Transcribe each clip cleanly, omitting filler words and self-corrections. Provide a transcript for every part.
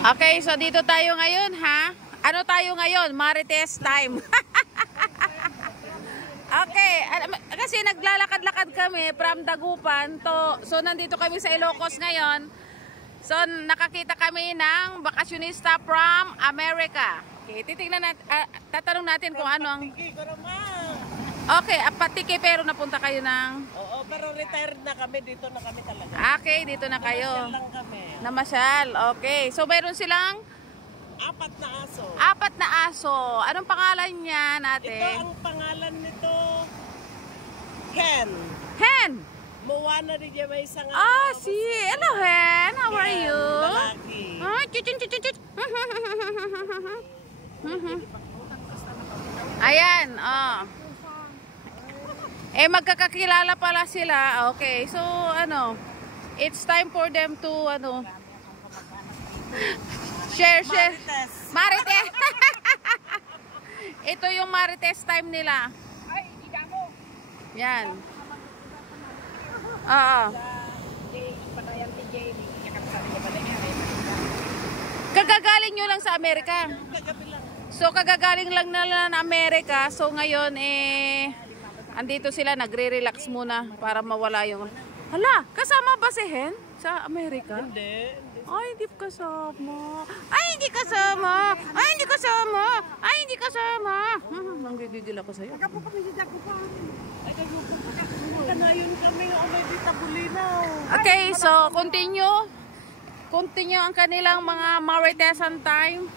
Okay, so dito tayo ngayon, ha? Ano tayo ngayon? Marites time. Okay, kasi naglalakad-lakad kami from Dagupan to, so nandito kami sa Ilocos ngayon. So nakakita kami ng bakasyonista from America. Okay, titingnan natin, tatanong natin kung ano ang... Okay, patiki pero napunta kayo ng... Oo, pero retired na kami, dito na kami talaga. Okay, dito na kayo. Namasyal lang kami. Namasyal, okay. So mayroon silang... 4 na aso. 4 na aso. Anong pangalan niya ate? Ito ang pangalan nito, Hen. Hen! Moana di dyan may isang... Si hello Hen, how are you? Lalaki. Chuchun. Ayan, magkakakilala pala sila. Okay, so it's time for them to share. Marites. Ito yung Marites time nila. Yan. Kagagaling nyo lang sa Amerika. So kagagaling lang nila na Amerika. So ngayon andito sila, nagre-relax muna para mawala yung... Hala, kasama ba si Hen sa Amerika? Hindi. Ay, hindi kasama. Ay, hindi kasama. Ay, hindi kasama. Ay, hindi kasama. Nanggigigil ako sa'yo. Ay, kanayon kami. May ditabulinaw. Okay, so continue. Continue ang kanilang mga Maritesan time.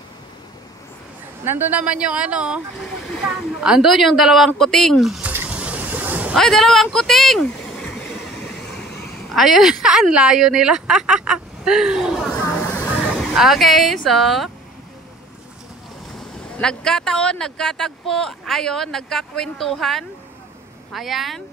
Nandun naman yung andun yung dalawang kuting. Ay, dalawang kuting! Ayun, ang layo nila. Okay, so nagkataon, nagkatagpo, ayun, nagkakwentuhan. Ayan.